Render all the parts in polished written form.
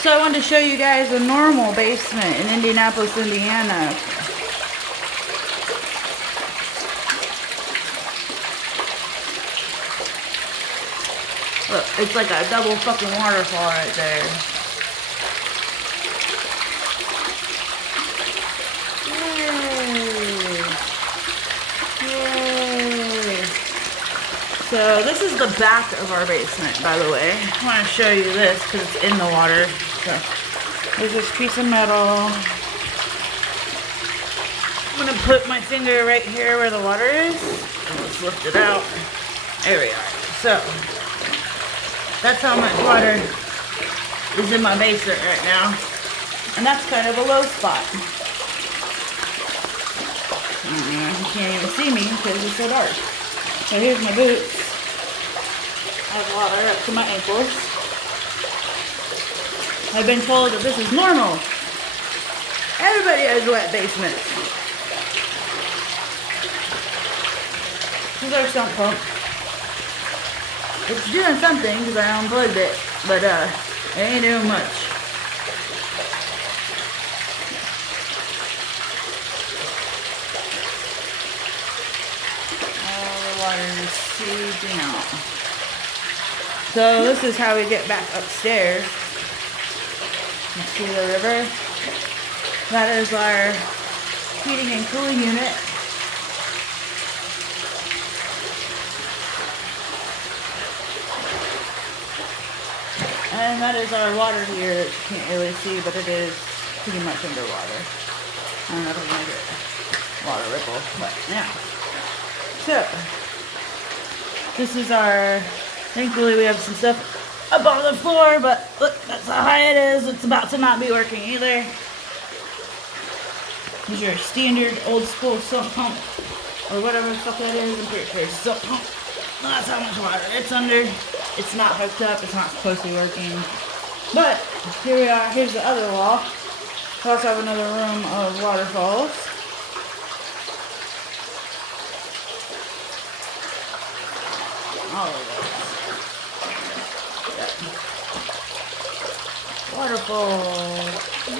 So I wanted to show you guys a normal basement in Indianapolis, Indiana. Look, it's like a double fucking waterfall right there. Yay. Yay. So this is the back of our basement, by the way. I want to show you this because it's in the water. So there's this piece of metal. I'm going to put my finger right here where the water is. And let's lift it out. There we are. So that's how much water is in my basement right now. And that's kind of a low spot. You can't even see me because it's so dark. So here's my boots. I have water up to my ankles. I've been told that this is normal. Everybody has wet basements. This is our sump pump. It's doing something because I unplugged it, but it ain't doing much. Water seeping out. So this is how we get back upstairs. You see the river? That is our heating and cooling unit. And that is our water here that you can't really see, but it is pretty much underwater. I don't know if I can make it water ripple, but yeah. So this is our, thankfully we have some stuff up on the floor, but look, that's how high it is. It's about to not be working either. Here's your standard old school sump pump, or whatever the fuck that is. I'm pretty sure it's sump pump. That's how much water it's under. It's not hooked up, it's not supposed to be working. But here we are, here's the other wall. We also have another room of waterfalls. All of those. Waterfall.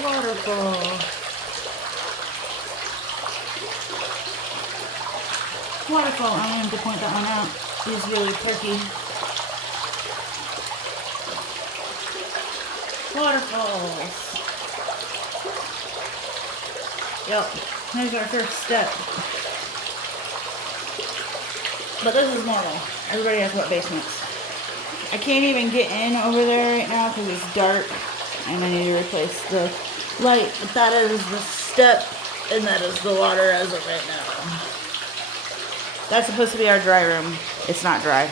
Waterfall. Waterfall, I wanted to point that one out. He's really perky. Waterfalls. Yep, there's our first step. But this is normal. Everybody has wet basements. I can't even get in over there right now because it's dark and I need to replace the light. But that is the step and that is the water as of right now. That's supposed to be our dry room. It's not dry.